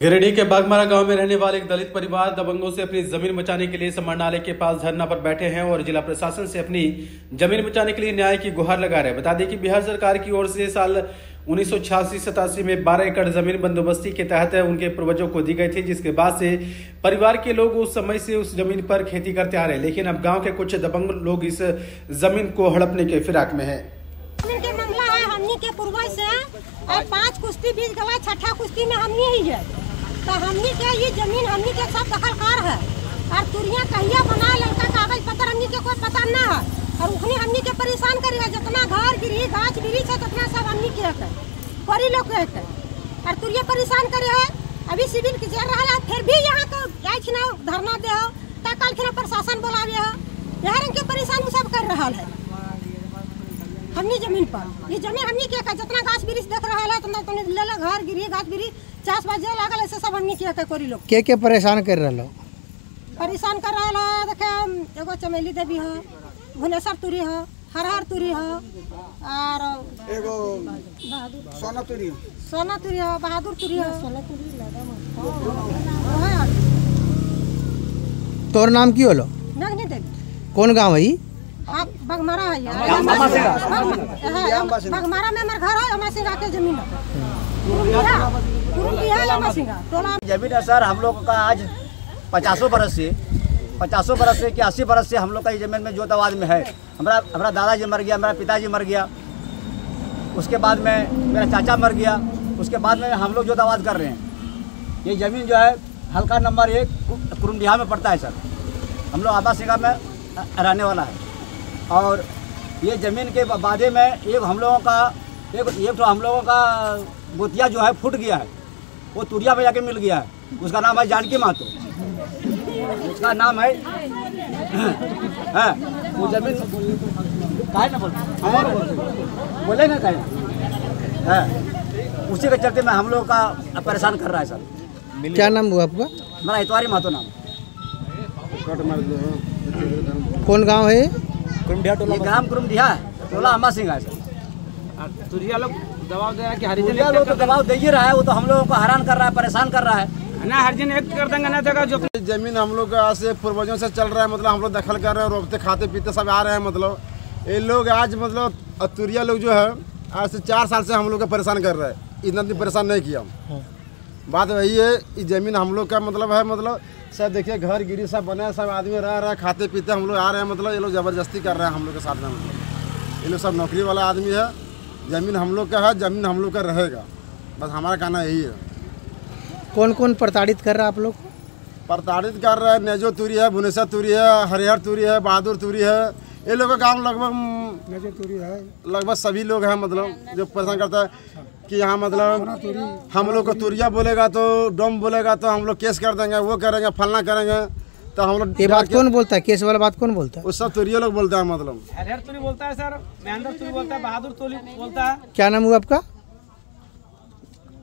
गिरिडीह के बागमारा गांव में रहने वाले एक दलित परिवार दबंगों से अपनी जमीन बचाने के लिए समाहरणालय के पास धरना पर बैठे हैं और जिला प्रशासन से अपनी जमीन बचाने के लिए न्याय की गुहार लगा रहे हैं। बता दें कि बिहार सरकार की ओर से साल 1986-87 में 12 एकड़ जमीन बंदोबस्ती के तहत उनके पूर्वजों को दी गई थी, जिसके बाद से परिवार के लोग उस समय से उस जमीन पर खेती करते आ रहे हैं। लेकिन अब गाँव के कुछ दबंग लोग इस जमीन को हड़पने के फिराक में है। के पूर्वज से और 5 कुश्ती बीत गवा, छठा कुश्ती में हमनी ही है, तो हमनी के ये जमीन हमनी के सब दखलकार है और तुरिया कहिया बना लड़का कागज पत्र हमनी के कोई पता ना है और उखनी हमनी के परेशान करी है। जितना घर गिरी गाछ गिरी है उतना सब हमनी के है, बड़ी लोग के है और तुरिया परेशान करे है। अभी सिविल के चल रहा है, फिर भी यहाँ को जाए ना धरना दे हो कल खना प्रशासन बोलावे है, यहाँ रंग के परेशान सब कर रहा है। हमनी जमीन पर ये जमीन हमनी के जितना गाछ वृक्ष देख रहा है तो ले ला घर गिरी गाछ गिरी चास बाजे लागल ऐसे सब हमनी के कोरी लोग के परेशान कर रहा लो? परेशान कर रहा है। देखे एगो चमेली देवी है, भुवनेश्वर तुरी है, हरहर तुरी है और एगो सोना तुरी है, बहादुर तुरी है। तोर नाम की होलो? नगनी देवी। कौन गाँव है? आप बागमारा है बागमारा में हमारा घर है, अमा सिंह के जमीन जमीन है सर। हम लोग का आज 50 बरस से कि 80 बरस से हम लोग का ये जमीन में जोतवाद में है। हमारा दादाजी मर गया, मेरा पिताजी मर गया, उसके बाद में मेरा चाचा मर गया, उसके बाद में हम लोग जोतवाद कर रहे हैं। ये जमीन जो है हल्का नंबर 1 कुरुंडिया में पड़ता है सर। हम लोग आबा सिंगा में रहने वाला है और ये ज़मीन के बादे में एक हम लोगों का गोतिया जो है फूट गया है, वो तुरिया में जाके मिल गया है। उसका नाम है जानकी महतो, उसका नाम है वो जमीन काहे ना बोले ना काहे उसी के चलते में हम लोग का परेशान कर रहा है सर। क्या नाम हुआ आपका? मेरा इतवारी महतो नाम। कौन गांव है? ये ग्राम कुरुमडिहा टोला अम्बा सिंह है सर। तुरिया लोग दबाव दे रहा है कि हरिजन लोग तो दबाव दे ही रहा है, वो तो हम लोगों को हैरान कर रहा है, परेशान कर रहा है ना। हरिजन एक कर देंगे ना जगह जो जमीन हम लोग का से पूर्वजों से चल रहा है, मतलब हम लोग दखल कर रहे हैं, रोकते खाते पीते सब आ रहे हैं। मतलब ये लोग आज मतलब तुरिया लोग जो है आज से 4 साल से हम लोग को परेशान कर रहे हैं, इतना दिन परेशान नहीं किया। बात वही है, ये जमीन हम लोग का मतलब है, मतलब सब देखिए घर गिरी सब बने, सब आदमी रह रहे हैं, खाते पीते हम लोग आ रहे हैं। मतलब ये लोग ज़बरदस्ती कर रहे हैं हम लोग के साथ में। मतलब ये लोग सब नौकरी वाला आदमी है, ज़मीन हम लोग का है, ज़मीन हम लोग का रहेगा, बस हमारा कहना यही है। कौन कौन प्रताड़ित कर रहा है आप लोग? प्रताड़ित कर रहा है नेजो तुरी है, भुवनेश्वर तुरी है, हरिहर तुरी है, बहादुर तुरी है। ये लोग का काम लगभग सभी लोग हैं, मतलब जो परेशान करता है कि यहाँ मतलब हम लोग को तुरिया बोलेगा तो डोम बोलेगा तो हम लोग केस कर देंगे, वो करेंगे, फलना करेंगे। तो हम लोग ये बात कौन बोलता है? केस वाला बात कौन बोलता है? वो सब तुरिया लोग बोलते हैं। मतलब हरिहर तुरी बोलता है सर, महेंद्र तुरी बोलता है, बहादुर तुरी बोलता है। क्या नाम हुआ आपका?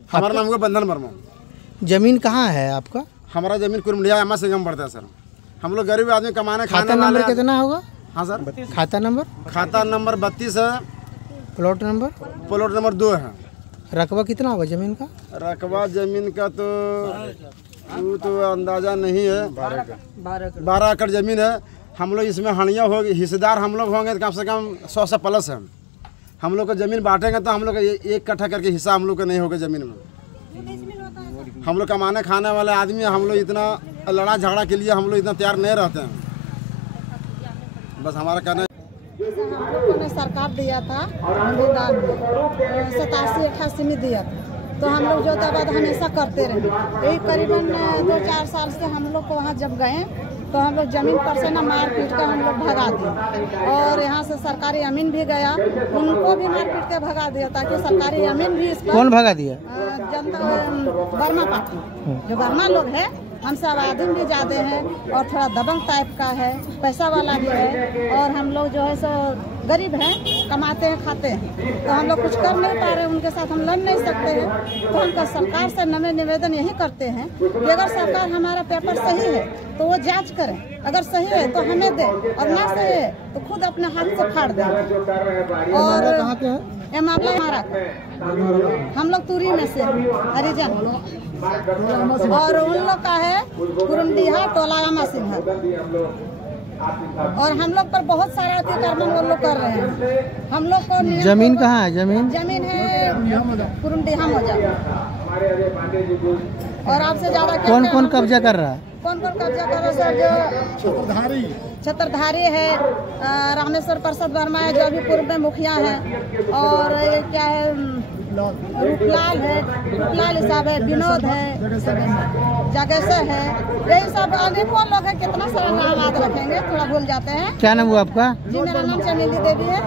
हमारा नाम हुआ बंधन वर्मा। जमीन कहाँ है आपका? हमारा जमीन कुरुमडिया अम्बा सिंह में पड़ता है सर। हम लोग गरीब आदमी कमाने खाने। खाता नंबर कितना होगा? हाँ सर, खाता नंबर 32 है। प्लॉट नंबर 2 है। रकबा कितना होगा जमीन का? रकबा जमीन का तो अंदाजा नहीं है। 12 एकड़ जमीन है। हम लोग इसमें हणिया होगी, हिस्सेदार हम लोग होंगे तो कम से कम 100 से प्लस है। हम लोग को जमीन बांटेंगे तो हम लोग एक कट्ठा करके हिस्सा हम लोग का नहीं होगा जमीन में। हम लोग कमाने खाने वाले आदमी, हम लोग इतना लड़ा झगड़ा के लिए हम लोग इतना तैयार नहीं रहते हैं। बस हमारा कहना हम लोग को सरकार दिया था अनुदान में 87-88 में दिया था, तो हम लोग जोताबाद हमेशा करते रहे। यही करीबन 2-4 साल से हम लोग को वहाँ जब गए तो हम लोग जमीन पर से ना मार पीट कर हम लोग भगा दिए और यहाँ से सरकारी अमीन भी गया, उनको भी मार पीट के भगा दिया ताकि सरकारी अमीन भी इस पर। कौन भगा दिया? जनता वर्मा पार्टी, जो वर्मा लोग है, हम सब आदमी भी ज़्यादा हैं और थोड़ा दबंग टाइप का है, पैसा वाला भी है और हम लोग जो है सो गरीब हैं, कमाते हैं खाते हैं, तो हम लोग कुछ कर नहीं पा रहे, उनके साथ हम लड़ नहीं सकते हैं। तो हम सरकार से निवेदन यही करते हैं कि अगर सरकार हमारा पेपर सही है तो वो जांच करें, अगर सही है तो हमें दे और ना सही है तो खुद अपने हाथ से फाड़ दें। और ये मामला हमारा, हम लोग तुरी में से हरिजन से और उन लोग का है कुरुमडीहा टोलागामा सिंह। और हम लोग पर बहुत सारा अतिक्रमण वो लोग कर रहे हैं। हम लोग को जमीन कहाँ है? जमीन है कुरुमडीहा मौजा। और आपसे ज्यादा कौन कौन कब्जा कर रहा है? कौन कब्जा कर रहा है सर? जो छत्रधारी है, रामेश्वर प्रसाद वर्मा है जो अभी पूर्व में मुखिया है, और क्या है रूपलाल है, रूपलाल साहब है, विनोद है, जगेश्वर है, यही सब अनेकों लोग है। कितना सारा नाम याद रखेंगे, थोड़ा भूल जाते हैं। क्या नाम हुआ आपका? जी मेरा नाम चमेली देवी है।